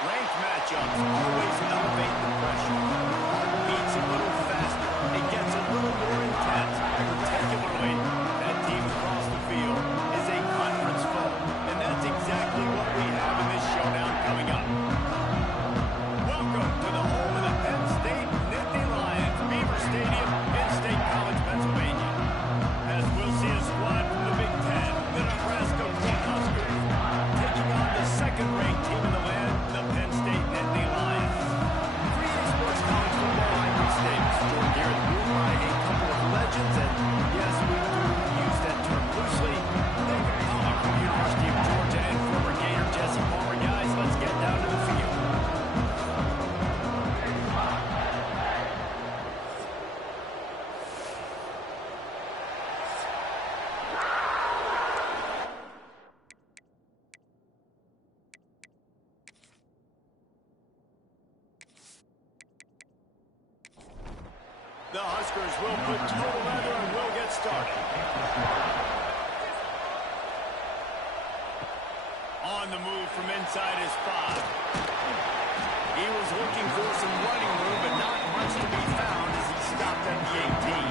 Ranked matchups always elevate the pressure. Heart beats a little faster. It gets a little more intense, particularly that team across the field is a conference foe. And that's exactly what we have in this showdown coming up. Welcome to the home of the Penn State Nittany Lions, Beaver Stadium in State College, Pennsylvania. As we'll see a squad from the Big Ten, the Nebraska Huskers, taking on the second-ranked team in the land, the Penn State Nittany Lions. 3A Sports College Football, I'm Rick Davis, joined here at the booth by a couple of legends, and yes, we do use that term loosely. David Pollock from the University of Georgia and former Gator Jesse Palmer. Guys, let's get down to the field. The Huskers will put total leather and will get started. On the move from inside his 5. He was looking for some running room, but not much to be found as he stopped at the 18.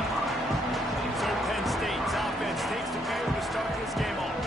So Penn State's offense takes the field to start this game off.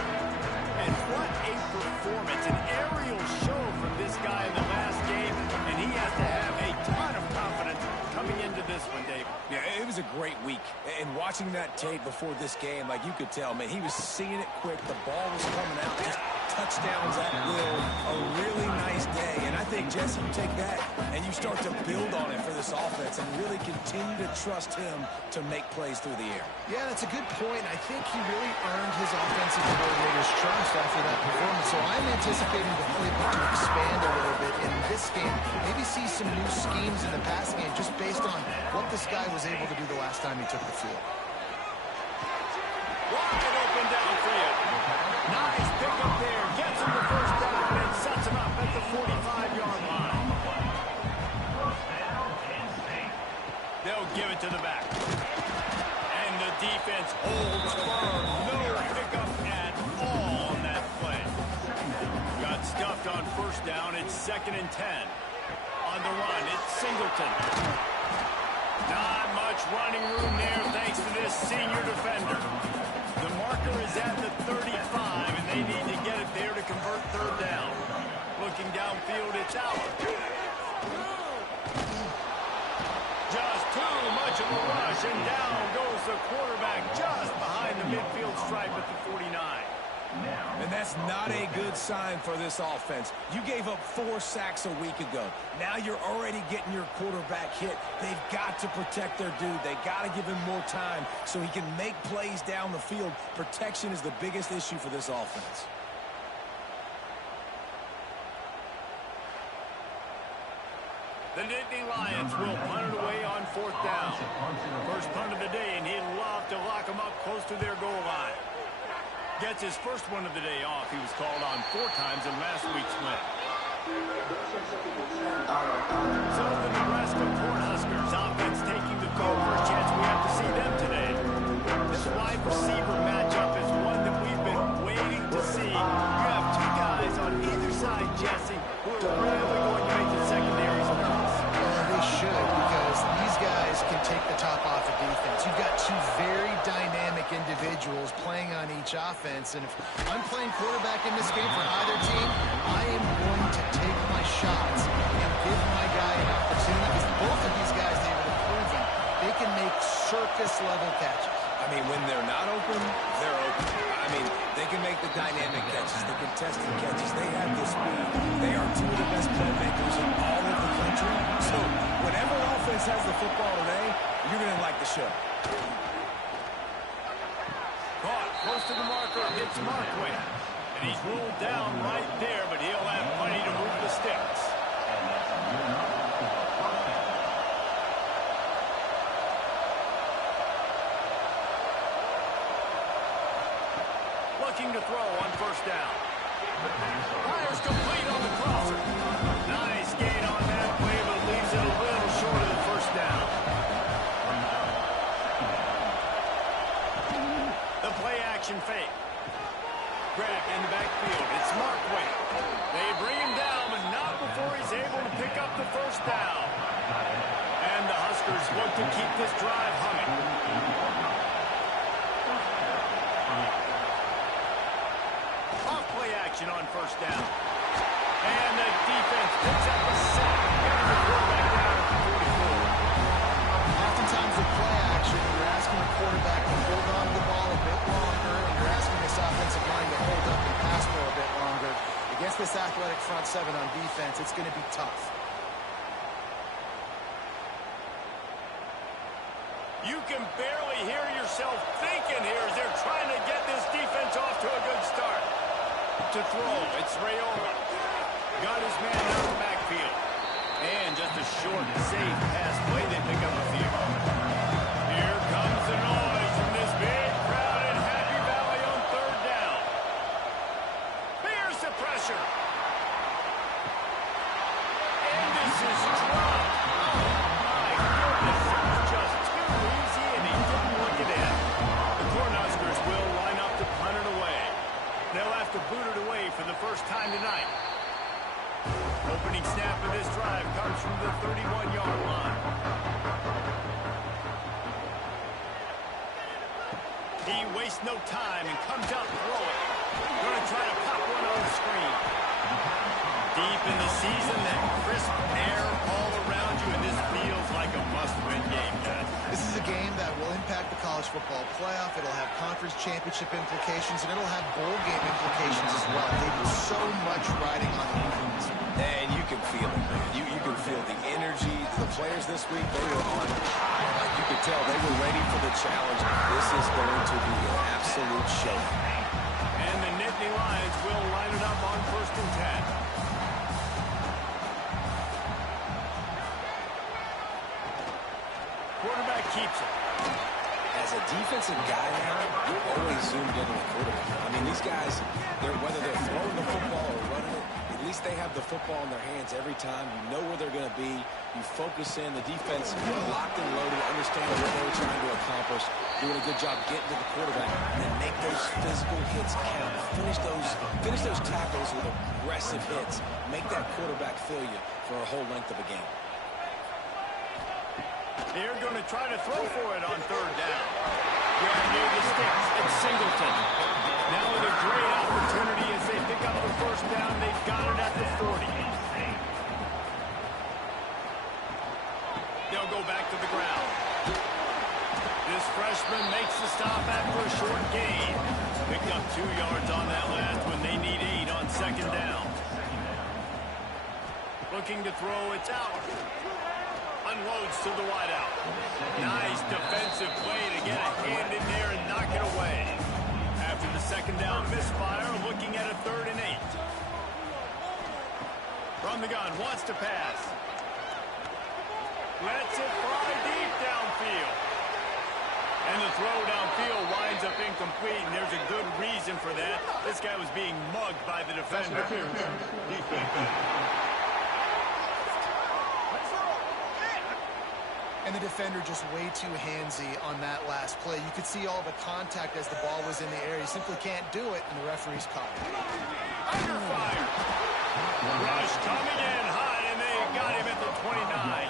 And what a performance, an aerial show from this guy in the last game, and he has to have a ton of confidence coming into this one, David. Yeah, it was a great week. And watching that tape before this game, like you could tell, man, he was seeing it quick. The ball was coming out, just touchdowns at will. A really nice day. And I think, Jesse, you take that and you start to build on it for this offense and really continue to trust him to make plays through the air. Yeah, that's a good point. I think he really earned his offensive coordinator's trust after that performance. So I'm anticipating the playbook to expand a little bit in this game. Maybe see some new schemes in the pass game just based on what this guy was able to do the last time he took the field. Wide open downfield. Nice pickup there. Gets him the first down and sets him up at the 45-yard line. They'll give it to the back. And the defense holds firm. No pickup at all on that play. Got stuffed on first down. It's 2nd and 10. On the run, it's Singleton. Not much running room there thanks to this senior defender. The marker is at the 35, and they need to get it there to convert 3rd down. Looking downfield, it's Allen. Just too much of a rush, and down goes the quarterback just behind the midfield stripe at the 49. And that's not a good sign for this offense. You gave up 4 sacks a week ago. Now you're already getting your quarterback hit. They've got to protect their dude. They got to give him more time so he can make plays down the field. Protection is the biggest issue for this offense. The Nittany Lions will punt it away on 4th down. First punt of the day, and he'd love to lock them up close to their goal line. Gets his first one of the day off. He was called on 4 times in last week's win. So the Nebraska Huskers offense taking the field for a chance. We have to see them today. This wide receiver matchup is one that we've been waiting to see. You have 2 guys on either side, Jesse, who are really going to make the secondaries nervous. Well, they should, because these guys can take the top off of defense. You've got 2 very dynamic individuals playing on each offense, and if I'm playing quarterback in this game for either team, I am going to take my shots and give my guy an opportunity, because both of these guys, David, have proven they can make circus-level catches. I mean, when they're not open, they're open. I mean, they can make the dynamic catches, the contested catches. They have the speed. They are 2 of the best playmakers in all of the country. So whenever offense has the football today, you're going to like the show. Caught close to the marker. It's Markway. And he's rolled down right there, but he'll have plenty to move the sticks. Looking to throw on 1st down. Fires complete on the crosser. Nice gain on that play, but leaves it a little short of the 1st down. The play action fake. Grab in the backfield. It's Markway. They bring look to keep this drive humming. Off-play action on first down. And the defense picks up a sack. Got the quarterback down at the 44. Oftentimes with play action, you're asking the quarterback to hold on to the ball a bit longer, and you're asking this offensive line to hold up and pass for a bit longer. Against this athletic front seven on defense, it's going to be tough. You can barely hear yourself thinking here as they're trying to get this defense off to a good start. To throw, it's Rayola. Got his man out of the backfield. And just a short, safe pass play, they pick up a field. Here comes the noise from this big crowd in Happy Valley on third down. Here's the pressure. And this is dropped. My goodness, it was just too easy, and he didn't look it in. The Cornhuskers will line up to punt it away. They'll have to boot it away for the first time tonight. Opening snap of this drive comes from the 31-yard line. He wastes no time and comes out throwing. Going to try to pop one on the screen. Deep in the season, that crisp air all around you, and this feels like a must-win game, guys. This is a game that will impact the college football playoff. It'll have conference championship implications, and it'll have bowl game implications as well. They do so much riding on the wins. And you can feel it, man. You can feel the energy. The players this week, they were on high. Like you could tell, they were ready for the challenge. This is going to be an absolute show. And the Nittany Lions will line it up on 1st and 10. Quarterback keeps it. As a defensive guy now, you're always zoomed in on the quarterback. I mean, these guys, whether they're throwing the football or running it, at least they have the football in their hands every time. You know where they're going to be. You focus in. The defense locked and loaded, understand what they were trying to accomplish, doing a good job getting to the quarterback, and then make those physical hits count. Finish those tackles with aggressive hits. Make that quarterback feel you for a whole length of a game. They're going to try to throw for it on third down. Right near the sticks, it's Singleton. Now with a great opportunity as they pick up the first down. They've got it at the 40. They'll go back to the ground. This freshman makes the stop after a short gain. Picked up 2 yards on that last one. They need 8 on second down. Looking to throw, it's out. Unloads to the wideout. Nice defensive play to get a hand in there and knock it away. After the second down misfire, looking at a 3rd and 8. From the gun, wants to pass. Lets it fly deep downfield. And the throw downfield winds up incomplete, and there's a good reason for that. This guy was being mugged by the defender. And the defender just way too handsy on that last play. You could see all the contact as the ball was in the air. He simply can't do it, and the referee's caught it. Under fire. Rush coming in hot, and they got him at the 29.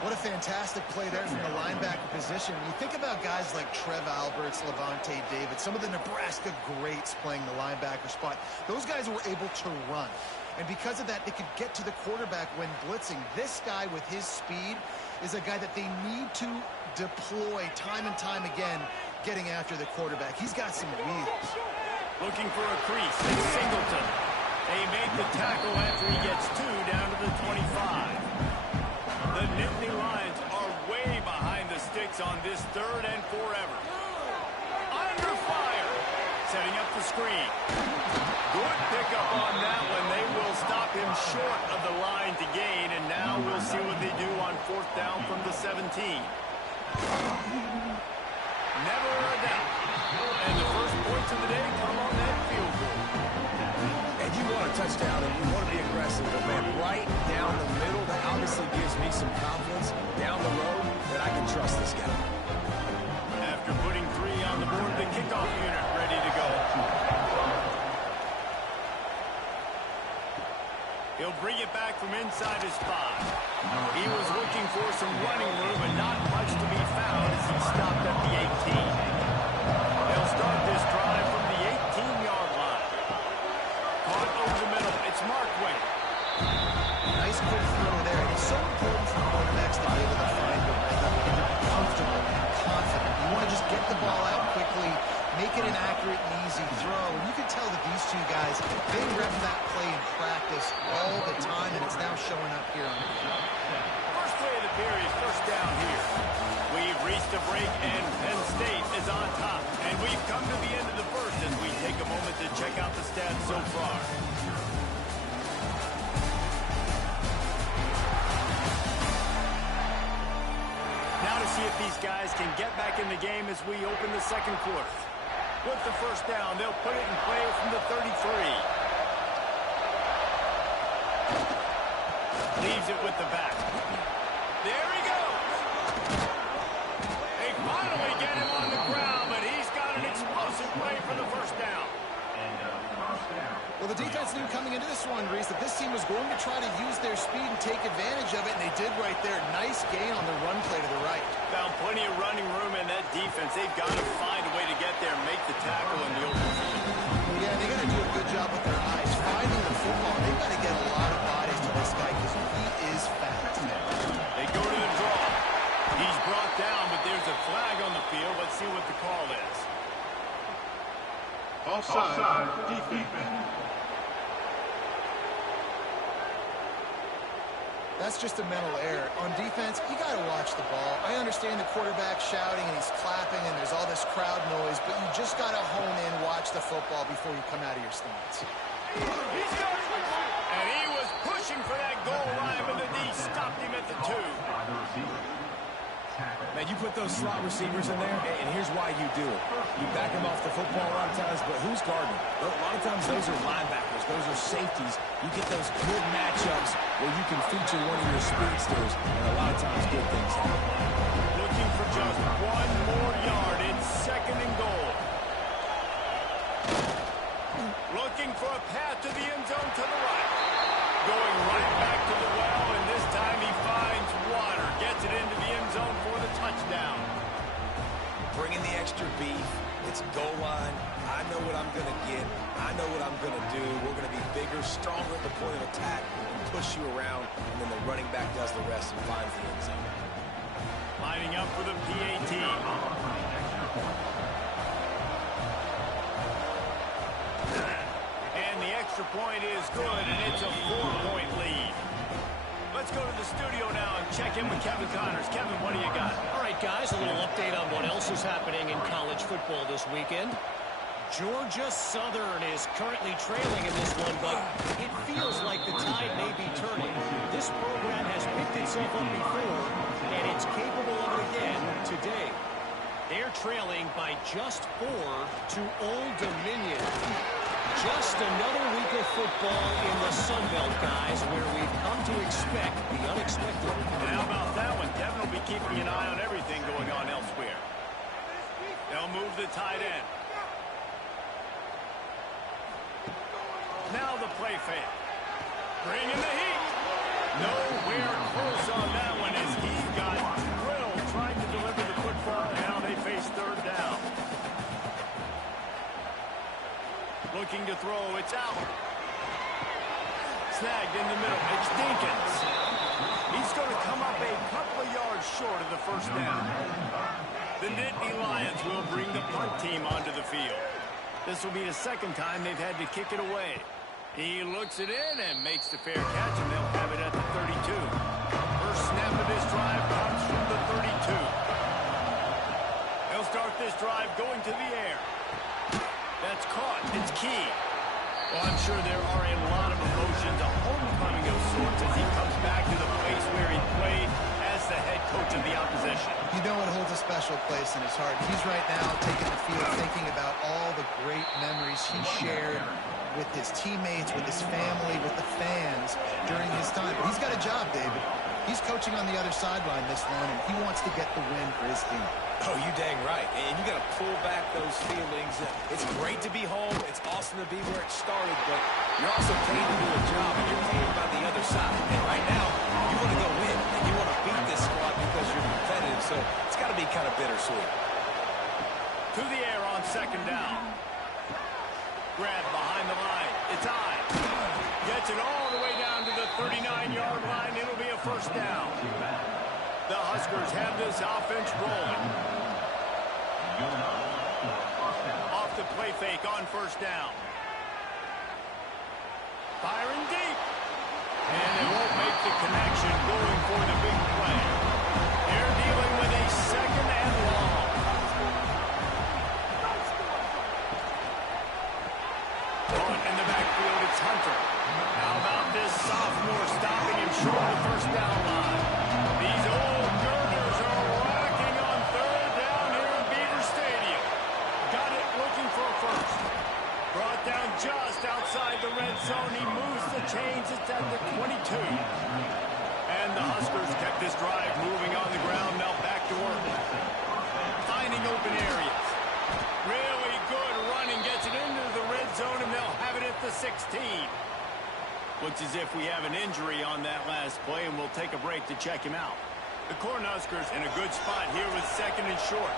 What a fantastic play there from the linebacker position. When you think about guys like Trev Alberts, Levante David, some of the Nebraska greats playing the linebacker spot, those guys were able to run. And because of that, they could get to the quarterback when blitzing. This guy with his speed is a guy that they need to deploy time and time again, getting after the quarterback. He's got some wheels. Looking for a crease. It's Singleton. They make the tackle after he gets 2 down to the 25. The Nittany Lions are way behind the sticks on this 3rd and forever. Under fire. Setting up the screen. Good pickup on that one. They will stop him short of the line to gain, and now we'll see what they do on 4th down from the 17. Never a doubt. And the first points of the day come on that field goal. And you want a touchdown, and you want to be aggressive, but man, right down the middle, that obviously gives me some confidence down the road that I can trust this guy. After putting 3 on the board, the kickoff unit ready to go. He'll bring it back from inside his spot. He was looking for some running room and not much to be found as he stopped at the 18. They'll start this drive from the 18-yard line. Caught over the middle. It's Markway. Nice quick throw there. It's so important for quarterbacks to be able to find the rhythm and to be comfortable and confident. You want to just get the ball out quickly, make it an accurate and easy throw. And you can tell that these two guys, they rep that play in practice all the time, and it's now showing up here on the field. First play of the period, first down here. We've reached a break, and Penn State is on top. And we've come to the end of the first as we take a moment to check out the stats so far. Now to see if these guys can get back in the game as we open the second quarter. With the first down, they'll put it in play from the 33. Leaves it with the back. There he goes. They finally get him on the ground, but he's got an explosive play for the first down. Well, the defense knew coming into this one, Reese, that this team was going to try to use their speed and take advantage of it, and they did right there. Nice gain on the run play to the right. Found plenty of running room in that defense. They've got to find a way to get there and make the tackle in the open field. Well, yeah, they got to do a good job with their eyes. Finding the football, they've got to get a lot of bodies to this guy because he is fast. They go to the draw. He's brought down, but there's a flag on the field. Let's see what the call is. Offside, defense. That's just a mental error. On defense, you got to watch the ball. I understand the quarterback shouting and he's clapping and there's all this crowd noise, but you just got to hone in, watch the football before you come out of your stance. And he was pushing for that goal line, but the D stopped him at the 2. Man, you put those slot receivers in there, and here's why you do it. You back them off the football a lot of times, but who's guarding? A lot of times those are linebackers. Those are safeties. You get those good matchups where you can feature one of your speedsters, and a lot of times good things happen. Looking for just one more yard. It's second and goal. Looking for a path to the end zone to the right. Going right back to the well, and this time he finds water. Gets it into the end zone for the touchdown. Bringing the extra beef. It's goal line. I know what I'm going to get. I know what I'm going to do. We're going to be bigger, stronger at the point of attack, and push you around, and then the running back does the rest and finds the end zone. Lining up for the PAT. And the extra point is good, and it's a 4-point lead. Let's go to the studio now and check in with Kevin Connors. Kevin, what do you got? All right, guys, a little update on what else is happening in college football this weekend. Georgia Southern is currently trailing in this one, but it feels like the tide may be turning. This program has picked itself up before, and it's capable of it again today. They're trailing by just 4 to Old Dominion. Just another week of football in the Sun Belt, guys, where we've come to expect the unexpected. And how about that one? Devin will be keeping an eye on everything going on elsewhere. They'll move the tight end. Now the play fake. Bringing the heat. Nowhere close on that one as he got drilled trying to deliver the football. Now they face third down. Looking to throw. It's out. Snagged in the middle. It's Dinkins. He's going to come up a couple of yards short of the first down. The Nittany Lions will bring the punt team onto the field. This will be the second time they've had to kick it away. He looks it in and makes the fair catch, and they'll have it at the 32. First snap of this drive comes from the 32. They'll start this drive going to the air. That's caught. It's key. Well, I'm sure there are a lot of emotions, a homecoming of sorts as he comes back to the place where he played as the head coach of the opposition. You know it holds a special place in his heart. He's right now taking the field thinking about all the great memories he shared with his teammates, with his family, with the fans during his time. But he's got a job, David. He's coaching on the other sideline this one, and he wants to get the win for his team. Oh, you dang right. And you got to pull back those feelings. It's great to be home. It's awesome to be where it started, but you're also paid to do a job, and you're paid by the other side. And right now, you want to go win, and you want to beat this squad because you're competitive, so it's got to be kind of bittersweet. To the air on second down. Grab behind the line. It's Ives. Gets it all the way down to the 39-yard line. It'll be a first down. The Huskers have this offense rolling. Off the play fake on first down. Firing deep. And they won't make the connection going for the big play. They're dealing with a second and long. Caught in the backfield, it's Hunter. How about this sophomore stopping him short of the first down line? These old girders are rocking on third down here in Beaver Stadium. Got it looking for a first. Brought down just outside the red zone. He moves the chains. It's at the 22. And the Huskers kept this drive moving on the ground. Now back to work. Finding open areas. Really good running. Gets it into the red zone, and they'll have it at the 16. Looks as if we have an injury on that last play, and we'll take a break to check him out. The Cornhuskers in a good spot here with second and short.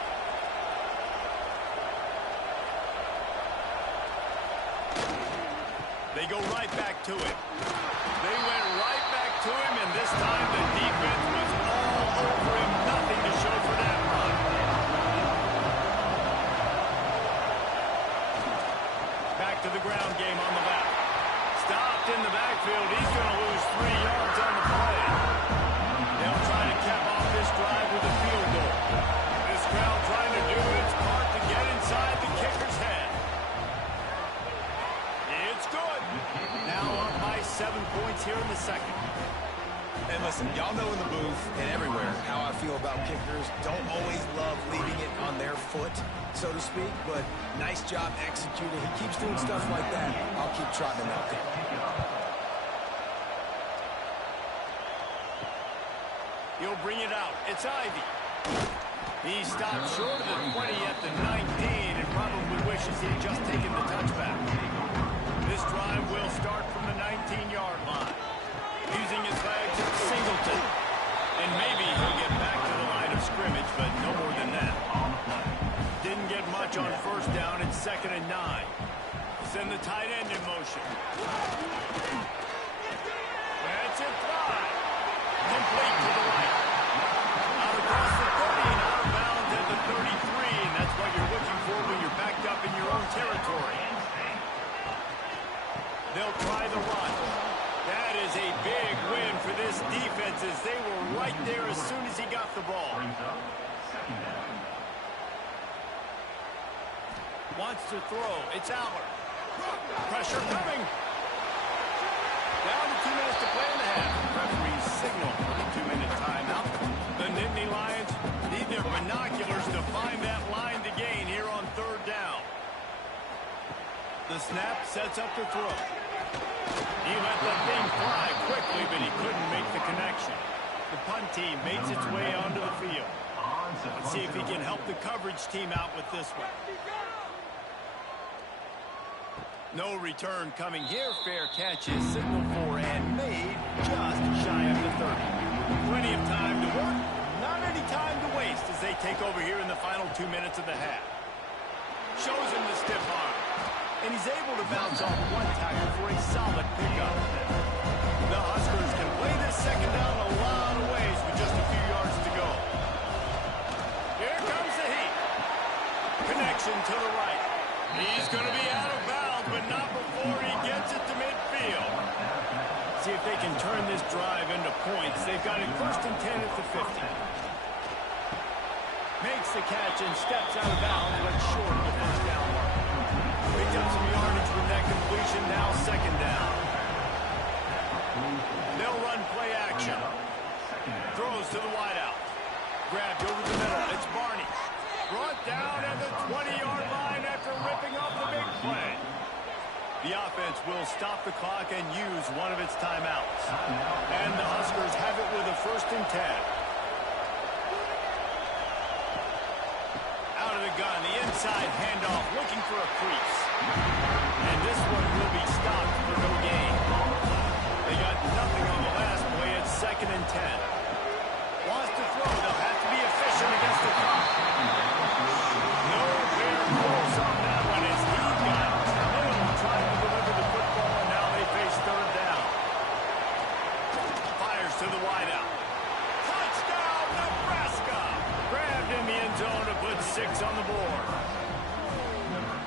They go right back to it. They went right back to him, and this time the defense was all over him. Nothing to show for that run. Back to the ground game on the left. Stopped in the backfield. He's going to lose 3 yards on the play. They'll try to cap off this drive with a field goal. This crowd trying to do its part to get inside the kicker's head. It's good. Now up by 7 points here in the second. And listen, y'all know in the booth and everywhere how I feel about kickers. Don't always love leaving it on their foot, so to speak, but nice job executing. He keeps doing stuff like that. I'll keep trotting him out there. He'll bring it out. It's Ivy. He stopped short of the 20 at the 19 and probably wishes he had just taken the touchback. This drive will start from the 19-yard line. Using his legs, Singleton. And maybe he'll get back to the line of scrimmage, but no more than that. Didn't get much on first down. It's 2nd and 9. Send the tight end in motion. That's it, fly. Complete to the right. Out across the 30 and out of bounds at the 33, and that's what you're looking for when you're backed up in your own territory. They'll try the run. That is a big win for this defense as they were right there as soon as he got the ball. Wants to throw. It's Aller. Pressure coming. Down to 2 minutes to play in the half. Referee's signal for the 2-minute timeout. The Nittany Lions need their binoculars to find that line to gain here on third down. The snap sets up the throw. He let the thing fly quickly, but he couldn't make the connection. The punt team makes its way onto the field. Let's see if he can help the coverage team out with this one. No return coming here. Fair catch is signaled for and made just shy of the 30. Plenty of time to work, not any time to waste as they take over here in the final 2 minutes of the half. Shows him the stiff arm. And he's able to bounce off one tackle for a solid pickup. The Huskers can play this second down a lot of ways with just a few yards to go. Here comes the heat. Connection to the right. He's going to be out of bounds, but not before he gets it to midfield. See if they can turn this drive into points. They've got it 1st and 10 at the 50. Makes the catch and steps out of bounds, but short of the first down mark. Picked up some yardage from that completion, now 2nd down. They'll run play action. Throws to the wideout. Grabbed over the middle. It's Barney. Brought down at the 20-yard line after ripping off the big play. The offense will stop the clock and use one of its timeouts. And the Huskers have it with a 1st and 10. inside handoff, looking for a crease. And this one will be stopped for no gain. They got nothing on the last play. It's 2nd and 10. Wants to throw. They'll have to be efficient against the clock. No fair close on that one as he got little trying to deliver the football, and now they face 3rd down. Fires to the wideout. Touchdown, Nebraska! Grabbed in the end zone to put 6 on the board.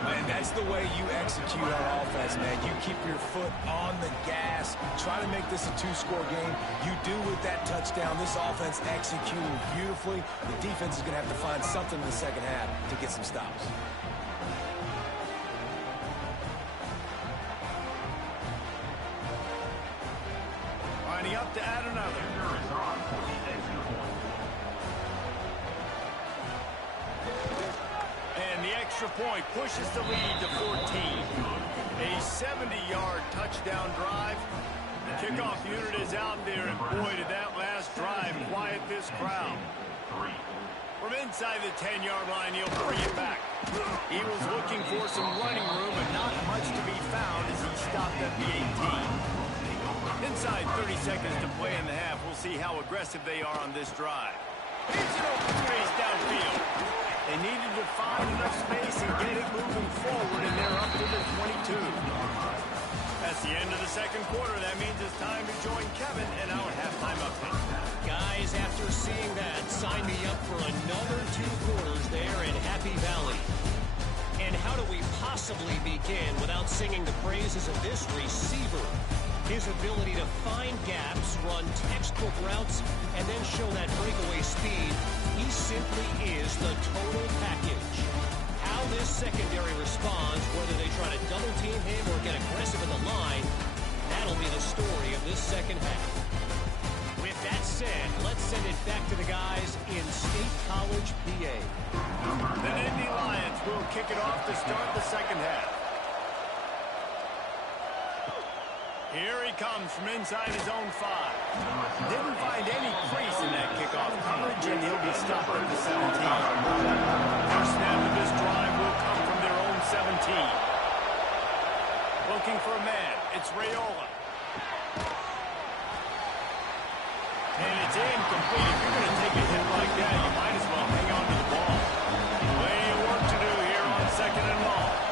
And that's the way you execute on offense, man. You keep your foot on the gas. Try to make this a 2-score game. You do with that touchdown. This offense executing beautifully. The defense is going to have to find something in the second half to get some stops. Lining up to add another. And the extra point pushes the lead to 14. A 70-yard touchdown drive. The kickoff unit is out there, and boy, did that last drive quiet this crowd. From inside the 10-yard line, he'll bring it back. He was looking for some running room, but not much to be found as he stopped at the 18. Inside 30 seconds to play in the half. We'll see how aggressive they are on this drive. Here's an open space downfield. They needed to find enough space and get it moving forward, and they're up to the 22. That's the end of the second quarter. That means it's time to join Kevin in our halftime update. Guys, after seeing that, sign me up for another 2 quarters there in Happy Valley. And how do we possibly begin without singing the praises of this receiver? His ability to find gaps, run textbook routes, and then show that breakaway speed. He simply is the total package. How this secondary responds, whether they try to double team him or get aggressive in the line, that'll be the story of this second half. With that said, let's send it back to the guys in State College, PA. The Nittany Lions will kick it off to start the second half. Here he comes from inside his own 5. Didn't find any crease in that kickoff coverage, and he'll be stopped at the 17. First snap of this drive will come from their own 17. Looking for a man. It's Raiola. And it's incomplete. If you're going to take a hit like that, you might as well hang on to the ball. Plenty of work to do here on 2nd and long.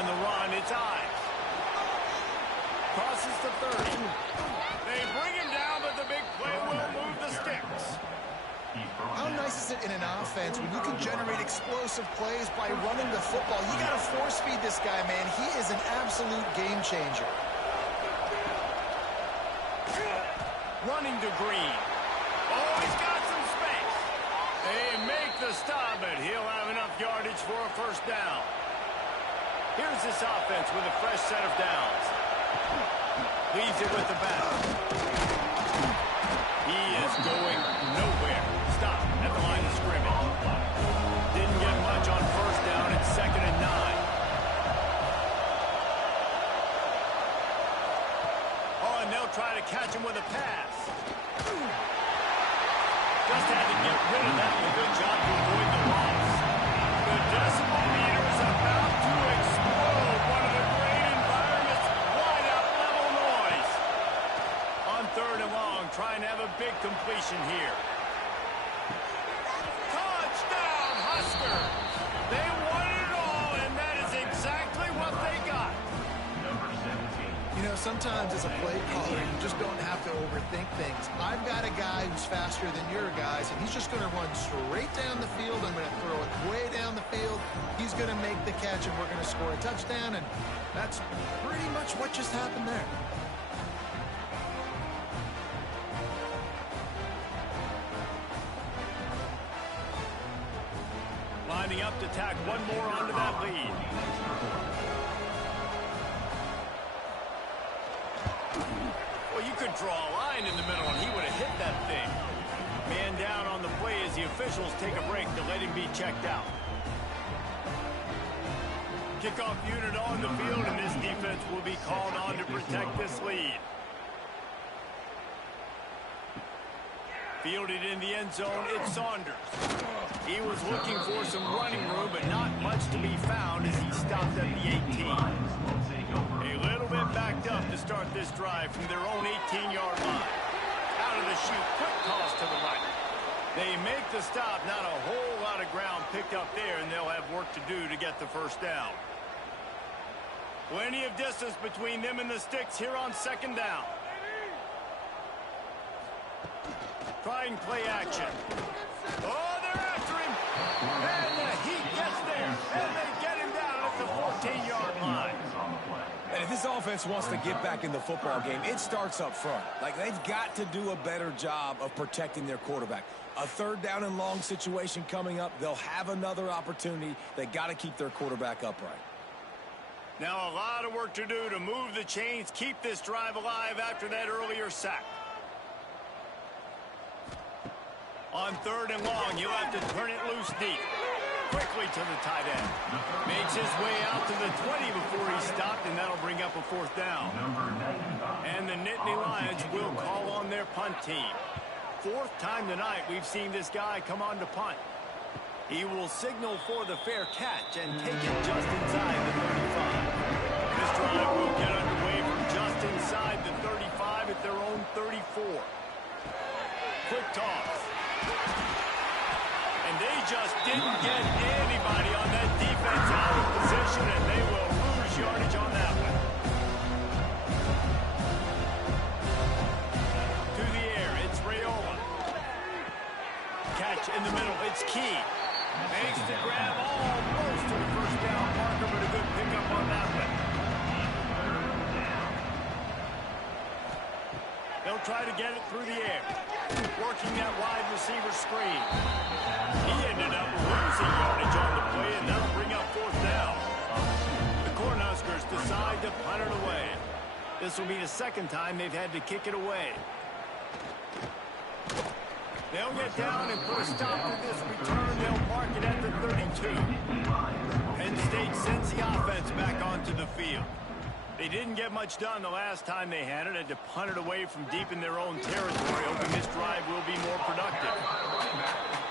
On the run, it's Ives. Crosses the 30. They bring him down, but the big play will move the sticks. How nice is it in an offense when you can generate explosive plays by running the football? You got to force feed this guy, man. He is an absolute game changer. Running to Green. Oh, he's got some space. They make the stop, but he'll have enough yardage for a first down. Here's this offense with a fresh set of downs. Leaves it with the back. He is going nowhere. Stop at the line of scrimmage. Didn't get much on first down. It's 2nd and 9. Oh, and they'll try to catch him with a pass. Just had to get rid of that. A good job to avoid the loss. The decimal meter is about to explode. One of the great environments. Wide out level noise. On 3rd and long, trying to have a big completion here. Touchdown, Husker. They won it all, and that is exactly what they got. You know, sometimes as a play caller, you just don't have to overthink things. I've got a guy who's faster than your guys, and he's just going to run straight down the field. I'm going to throw it way down the field. He's going to make the catch, and we're going to score a touchdown, and that's pretty much what just happened there. Lining up to tack one more onto that lead. Well, you could draw a line in the middle, and he would have hit that thing. Man down on the play as the officials take a break to let him be checked out. Kickoff unit on the field, and this defense will be called on to protect this lead. Fielded in the end zone, it's Saunders. He was looking for some running room, but not much to be found as he stopped at the 18. A little bit backed up to start this drive from their own 18-yard line. Out of the chute, quick toss to the right. They make the stop, not a whole lot of ground picked up there, and they'll have work to do to get the first down. Plenty of distance between them and the sticks here on second down. Trying play action. Oh, they're after him. And the heat gets there. And they get him down at the 14-yard line. And if this offense wants to get back in the football game, it starts up front. Like, they've got to do a better job of protecting their quarterback. A third down and long situation coming up. They'll have another opportunity. They got to keep their quarterback upright. Now a lot of work to do to move the chains, keep this drive alive after that earlier sack. On third and long, you'll have to turn it loose deep. Quickly to the tight end. Makes his way out to the 20 before he stopped, and that'll bring up a fourth down. And the Nittany Lions will call on their punt team. Fourth time tonight we've seen this guy come on to punt. He will signal for the fair catch and take it just inside the 35. This drive will get underway from just inside the 35 at their own 34. Quick toss. And they just didn't get anybody on that defense out of position, and they will lose yardage on that one. To the air, it's Raiola. Catch in the middle, it's Key. Makes the grab almost to the first down marker, but a good pickup on that one. They'll try to get it through the air. Working that wide receiver screen. He ended up losing yardage on the play, and that'll bring up fourth down. The Cornhuskers decide to punt it away. This will be the second time they've had to kick it away. They'll get down and put a stop to this return. They'll mark it at the 32. Penn State sends the offense back onto the field. They didn't get much done the last time they had to punt it away from deep in their own territory, hoping this drive will be more productive.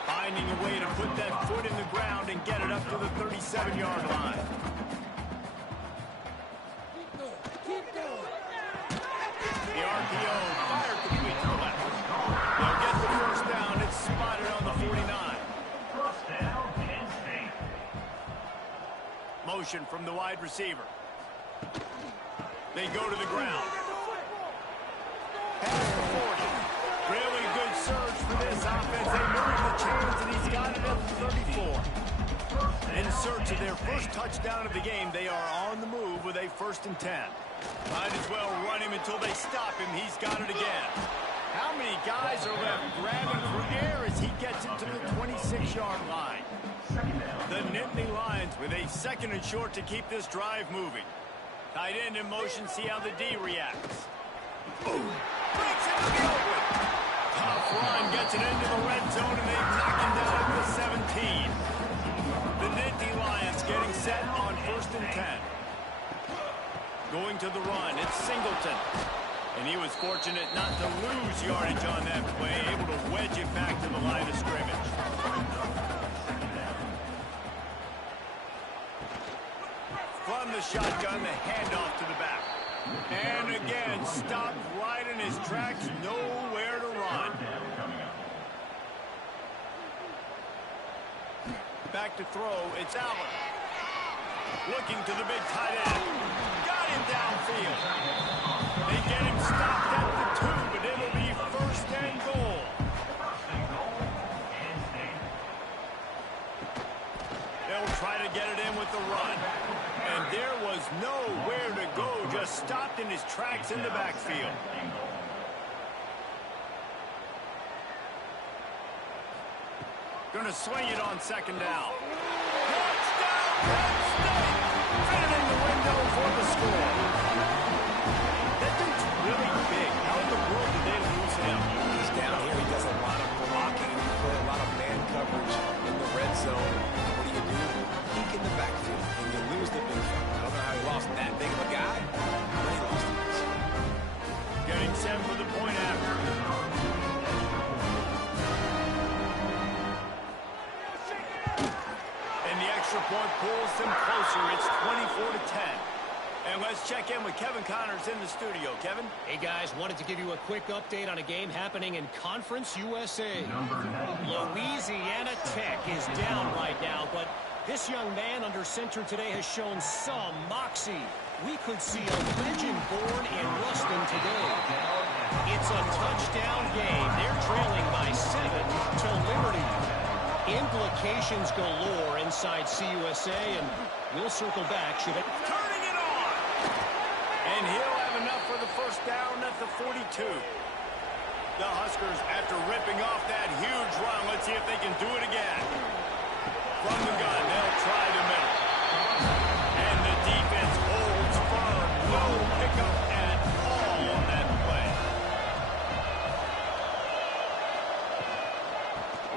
Finding a way to put that foot in the ground and get it up to the 37-yard line. The RPO fired complete to the left. They'll get the first down. It's spotted on the 49. First down, Penn State. Motion from the wide receiver. They go to the ground. Pass for 40. Really good surge for this offense. They move the chains, and he's got it at the 34. In search of their first touchdown of the game, they are on the move with a 1st and 10. Might as well run him until they stop him. He's got it again. How many guys are left grabbing for air as he gets it to the 26-yard line? The Nittany Lions with a 2nd and short to keep this drive moving. Tight end in motion, see how the D reacts. Boom! Breaks into the open. Tough run, gets it into the red zone, and they knock him down at the 17. The Nittany Lions getting set on 1st and 10. Going to the run, it's Singleton. And he was fortunate not to lose yardage on that play, able to wedge it back to the line of scrimmage. From the shotgun, the handoff to the back. And again, stopped right in his tracks, nowhere to run. Back to throw, it's Allen. Looking to the big tight end. Got him downfield. They get him stopped at the 2, but it'll be 1st and goal. They'll try to get it in with the run. And there was nowhere to go, just stopped in his tracks in the backfield. Gonna swing it on 2nd down. Touchdown, Penn State! Fitted in the window for the score. That dude's really big. How in the world did they lose him? He's down here. He does a lot of blocking. He plays a lot of man coverage in the red zone. What do? Peek in the backfield, and you lose the big fella. I don't know how he lost that big of a guy, but he lost it. Getting set for the point after. pulls them closer. It's 24-10. And let's check in with Kevin Connors in the studio. Kevin? Hey, guys, wanted to give you a quick update on a game happening in Conference USA. Louisiana Tech is down right now, but this young man under center today has shown some moxie. We could see a legend born in Ruston today. It's a touchdown game. They're trailing by 7 to Liberty. Implications galore inside CUSA, and we'll circle back. Should it? Turning it on! And he'll have enough for the first down at the 42. The Huskers, after ripping off that huge run, let's see if they can do it again. From the gun, they'll try the middle. And the defense holds firm. No pickup at all on that play.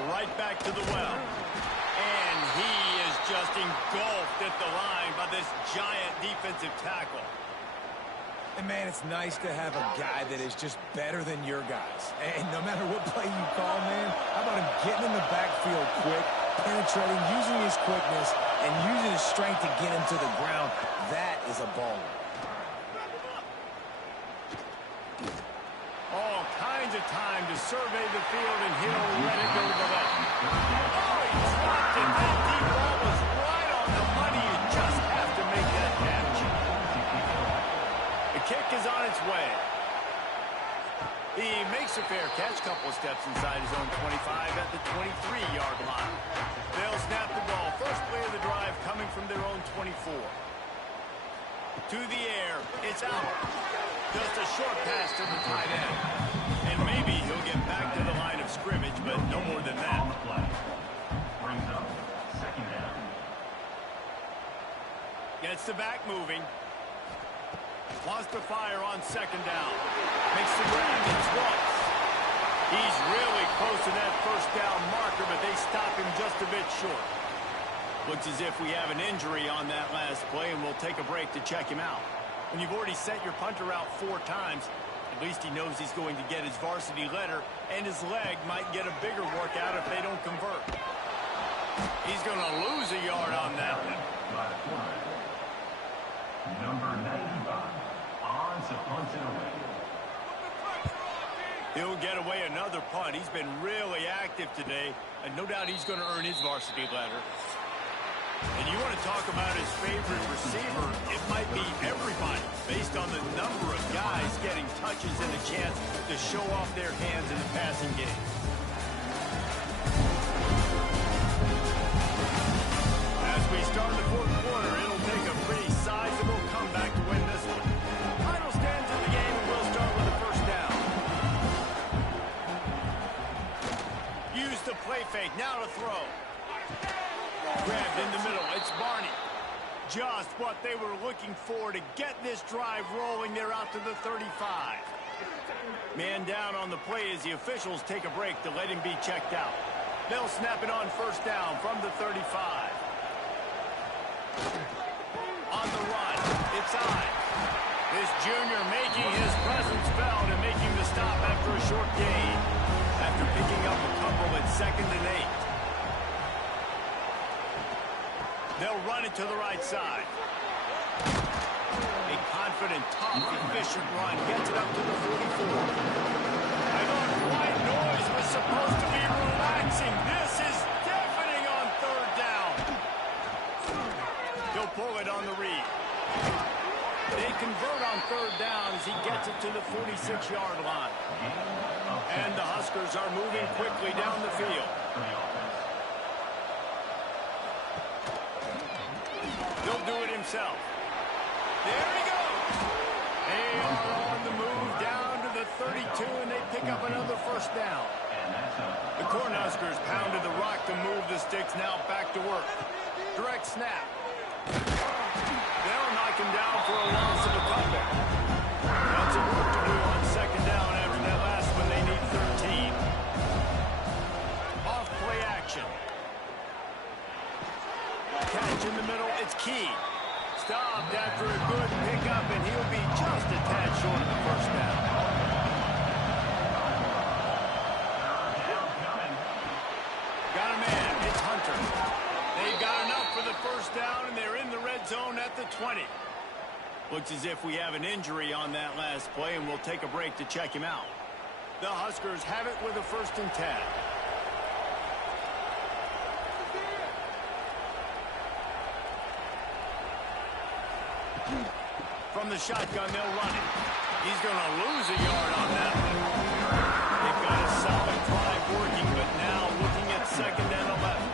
Right back to the well. And he is just engulfed at the line by this giant defensive tackle. And, man, it's nice to have a guy that is just better than your guys. And no matter what play you call, man, how about him getting in the backfield quick, penetrating, using his quickness, and using his strength to get him to the ground. That is a baller. All kinds of time to survey the field, and he'll let it go to the left. Oh, he dropped it. That deep ball was right on the money. You just have to make that catch. The kick is on its way. He makes a fair catch, couple of steps inside his own 25 at the 23-yard line. They'll snap the ball. First play of the drive coming from their own 24. To the air. It's out. Just a short pass to the tight end. And maybe he'll get back to the line of scrimmage, but no more than that. Brings up second down. Gets the back moving. Wants to fire on second down. Makes the grab. It's once. He's really close to that first down marker, but they stop him just a bit short. Looks as if we have an injury on that last play, and we'll take a break to check him out. When you've already sent your punter out 4 times, at least he knows he's going to get his varsity letter, and his leg might get a bigger workout if they don't convert. He's going to lose a yard on that one. By the quarterback. Number 95. On to punt it away. He'll get away another punt. He's been really active today, and no doubt he's going to earn his varsity letter. And you want to talk about his favorite receiver, it might be everybody, based on the number of guys getting touches and a chance to show off their hands in the passing game. As we start the fourth quarter, it'll take a pretty sizable comeback to win this one. Final stands in the game, and we'll start with the first down. Use the play fake, now to throw. Grabbed in the middle. It's Barney. Just what they were looking for to get this drive rolling. They're out to the 35. Man down on the play as the officials take a break to let him be checked out. They'll snap it on first down from the 35. On the run. It's Ives. This junior making his presence felt and making the stop after a short gain. After picking up a couple at 2nd and 8. They'll run it to the right side. A confident, tough, efficient run gets it up to the 44. I thought white noise was supposed to be relaxing. This is deafening on 3rd down. He'll pull it on the read. They convert on 3rd down as he gets it to the 46-yard line. And the Huskers are moving quickly down the field. He'll do it himself. There he goes. They are on the move down to the 32, and they pick up another first down. The Cornhuskers pounded the rock to move the sticks. Now back to work. Direct snap. They'll knock him down for a loss of a couple. Got some work to do on 2nd down after that last one. They need 13. Off play action. Catch in the middle, it's Key. Stopped after a good pickup, and he'll be just a tad short of the first down. Got a man, it's Hunter. They've got enough for the first down, Looks as if we have an injury on that last play, and we'll take a break to check him out. The Huskers have it with a 1st and 10. From the shotgun, they'll run it. He's going to lose a yard on that one. They've got a solid drive working, but now looking at 2nd and 11.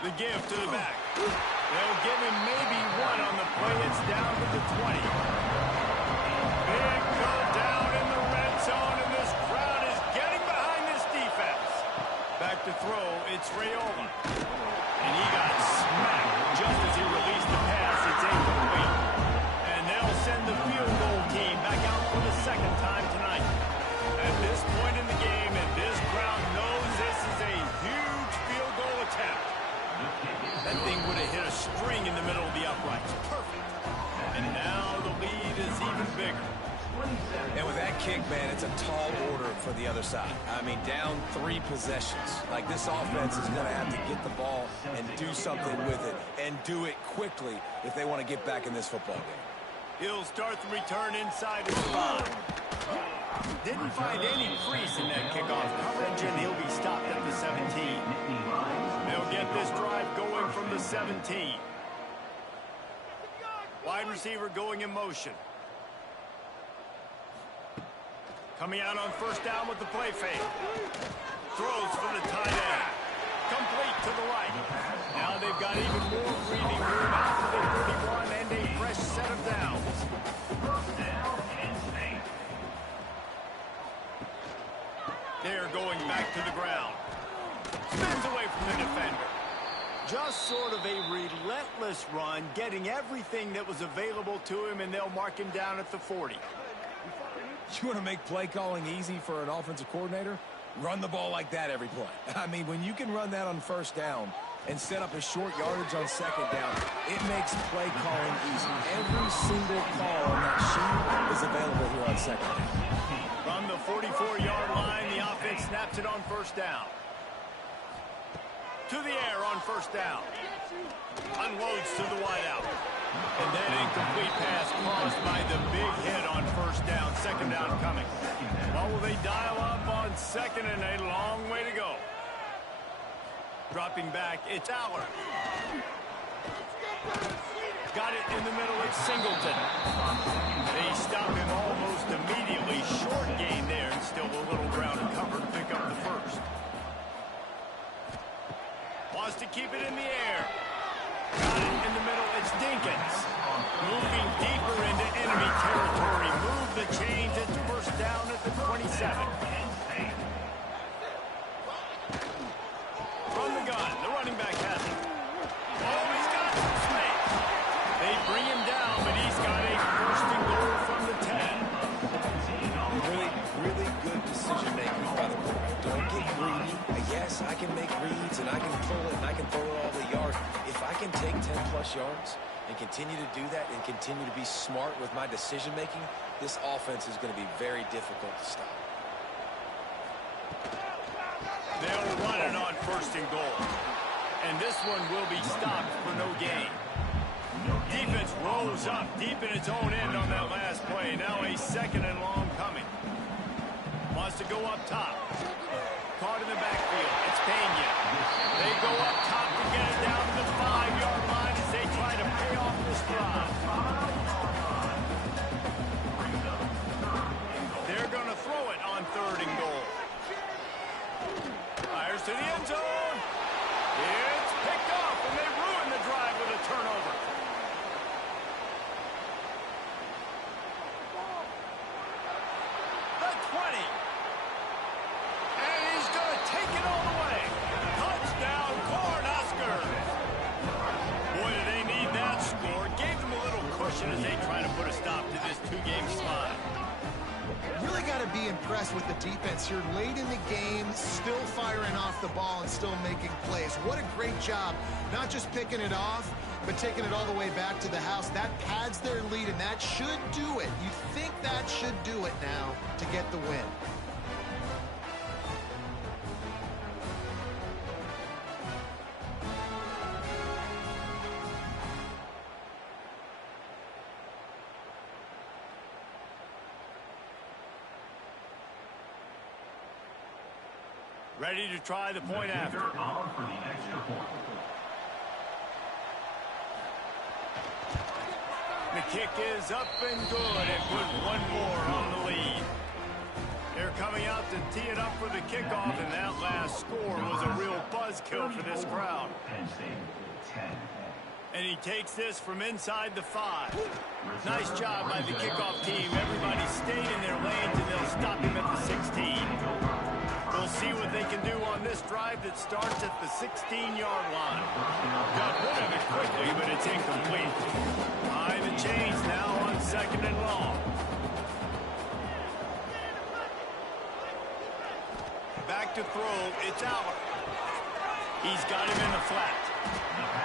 The give to the back. They'll give him maybe 1 on the play. It's down to the 20. Big go down in the red zone, and this crowd is getting behind this defense. Back to throw, it's Rayola. And he got smacked just as he released the pass. It's incomplete. And they'll send the field goal team back out for the 2nd time tonight. At this point in the game, and this crowd knows this is a huge field goal attempt. That thing would have hit a string in the middle of the uprights. Perfect. And now the lead is even bigger. And with that kick, man, it's a tall order for the other side. I mean, down 3 possessions. Like, this offense is going to have to get the ball and do something with it, and do it quickly if they want to get back in this football game. He'll start the return inside his 5. Didn't find any crease in that kickoff coverage, and he'll be stopped at the 17. They'll get this drive going from the 17. Wide receiver going in motion. Coming out on 1st down with the play fake. Throws for the tight end. Complete to the right. Now they've got even more breathing room after the 31 and a fresh set of downs. They're going back to the ground. Spins away from the defender. Just sort of a relentless run, getting everything that was available to him, and they'll mark him down at the 40. You want to make play calling easy for an offensive coordinator? Run the ball like that every play. I mean, when you can run that on 1st down and set up a short yardage on 2nd down, it makes play calling easy. Every single call on that sheet is available here on 2nd down. From the 44-yard line, the offense snaps it on 1st down. To the air on 1st down. Unloads to the wideout. And then incomplete pass caused by the big hit on 1st down. 2nd down coming. Well, will they dial up on 2nd, and a long way to go. Dropping back, it's Aller. Got it in the middle, it's Singleton. They stop him almost immediately. Short gain there, and still a little ground to cover to pick up the 1st. Wants to keep it in the air. Got it in the middle, it's Dinkins. Moving deeper into enemy territory. Move the chains, it's 1st down at the 27. From the gun, the running back has it. Oh, he's got some space. They bring him down, but he's got a 1st and goal from the 10. Really good decision making by the quarterback. Don't get greedy. Yes, I can make reads, and I can pull it, and I can throw it all the yard. If I can take 10-plus yards and continue to do that and continue to be smart with my decision making, this offense is going to be very difficult to stop. They'll run it on 1st and goal. And this one will be stopped for no gain. Defense rolls up deep in its own end on that last play. Now a 2nd and long coming. Wants to go up top. Caught in the backfield. It's Pena. They go up top to get it down to the 5-yard line as they try to pay off this drive. They're going to throw it on 3rd and goal. Fires to the end zone. It's picked off, and they ruin the drive with a turnover. The 20. And he's going to take it all the way. Touchdown, Husker. Boy, do they need that score. Gave them a little cushion as they try to put a stop to this 2-game slide. Really got to be impressed with the defense here late in the game, still firing off the ball and still making plays. What a great job, not just picking it off, but taking it all the way back to the house. That pads their lead, and that should do it. You think that should do it now to get the win. Ready to try the point after. On for the extra point. The kick is up and good and put one more on the lead. They're coming out to tee it up for the kickoff, and that last score was a real buzzkill for this crowd. Penn State, 10. And he takes this from inside the 5. Nice job by the kickoff team. Everybody stayed in their lanes, and they'll stop him at the 16. We'll see what they can do on this drive that starts at the 16-yard line. Got rid of it quickly, but it's incomplete. Behind the chains now on 2nd and long. Back to throw, it's out. He's got him in the flat.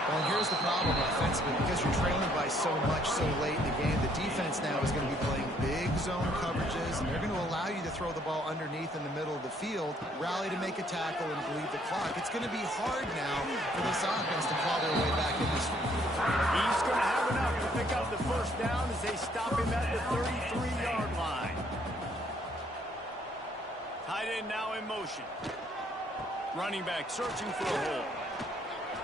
Well, here's the problem offensively. Because you're trailing by so much so late in the game, the defense now is going to be playing big zone coverages, and they're going to allow you to throw the ball underneath in the middle of the field, rally to make a tackle, and bleed the clock. It's going to be hard now for this offense to claw their way back in this one. He's going to have enough to pick up the first down as they stop him at the 33-yard line. Tight end now in motion. Running back searching for a hole.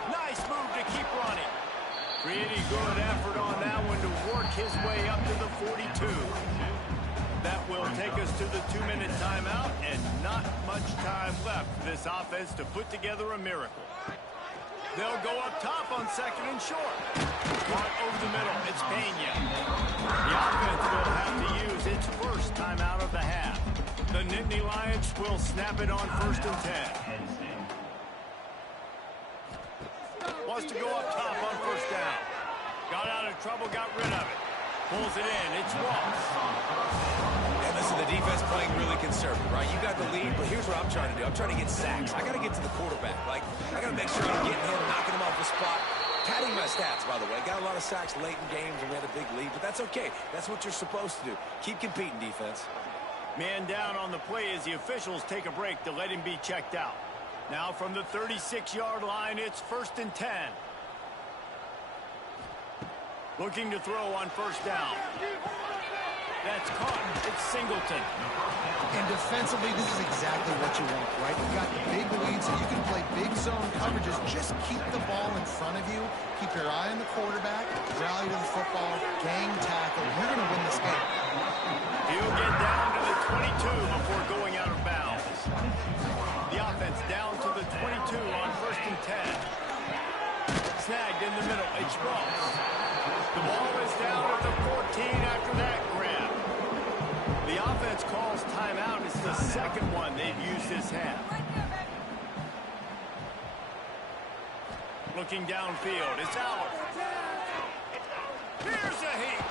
Nice move to keep running. Pretty good effort on that one to work his way up to the 42. That will take us to the 2-minute timeout, and not much time left for this offense to put together a miracle. They'll go up top on 2nd and short. Caught over the middle. It's Pena. The offense will have to use its first timeout of the half. The Nittany Lions will snap it on 1st and 10. Wants to go up top on 1st down. Got out of trouble, got rid of it. Pulls it in. It's Ross. And listen, the defense playing really conservative, right? You got the lead, but here's what I'm trying to do. I'm trying to get sacks. I got to get to the quarterback. Like, I got to make sure I'm getting him, knocking him off the spot. Padding my stats, by the way. Got a lot of sacks late in games, and we had a big lead, but that's okay. That's what you're supposed to do. Keep competing, defense. Man down on the play as the officials take a break to let him be checked out. Now from the 36-yard line, it's 1st and 10. Looking to throw on 1st down. That's caught. It's Singleton. And defensively, this is exactly what you want, right? You've got big leads, so you can play big zone coverages. Just keep the ball in front of you. Keep your eye on the quarterback. Rally to the football. Gang tackle. You're going to win this game. He'll get down to the 22 before going out of bounds. The offense down to the 22 on 1st and 10. Snagged in the middle. It's Ross. The ball is down at the 14 after that grab. The offense calls timeout. It's the second one they've used this half. Looking downfield. It's Allen. Here's a heat.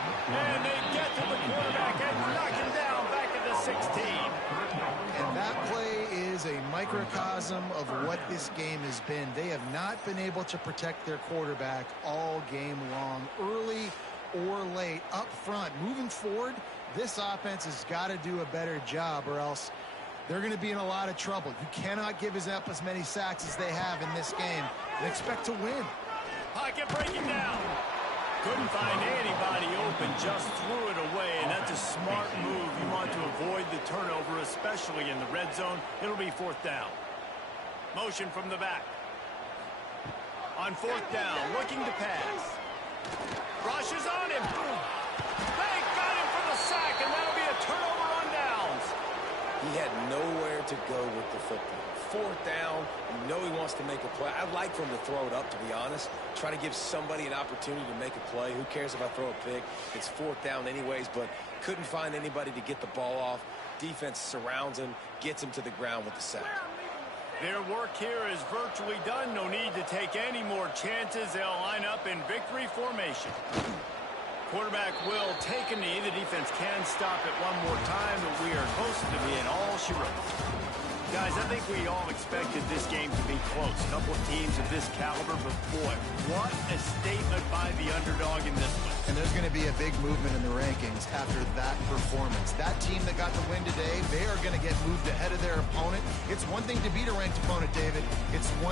And they get to the quarterback and knock him down back at the 16. And that play is a microcosm of what this game has been. They have not been able to protect their quarterback all game long, early or late, up front. Moving forward, this offense has got to do a better job, or else they're going to be in a lot of trouble. You cannot give up as many sacks as they have in this game and expect to win. Pocket breaking down. Couldn't find anybody open, just threw it away, and that's a smart move. You want to avoid the turnover, especially in the red zone. It'll be 4th down. Motion from the back. On 4th down, looking to pass. Rushes on him. They got him for the sack, and that'll be a turnover on downs. He had nowhere to go with the football. 4th down, you know he wants to make a play. I'd like for him to throw it up, to be honest. Try to give somebody an opportunity to make a play. Who cares if I throw a pick? It's 4th down anyways, but couldn't find anybody to get the ball off. Defense surrounds him, gets him to the ground with the sack. Their work here is virtually done. No need to take any more chances. They'll line up in victory formation. Quarterback will take a knee. The defense can stop it one more time, but we are close to being all she wrote. Guys, I think we all expected this game to be close. A couple of teams of this caliber, but boy, what a statement by the underdog in this one. And there's going to be a big movement in the rankings after that performance. That team that got the win today, they are going to get moved ahead of their opponent. It's one thing to beat a ranked opponent, David. It's one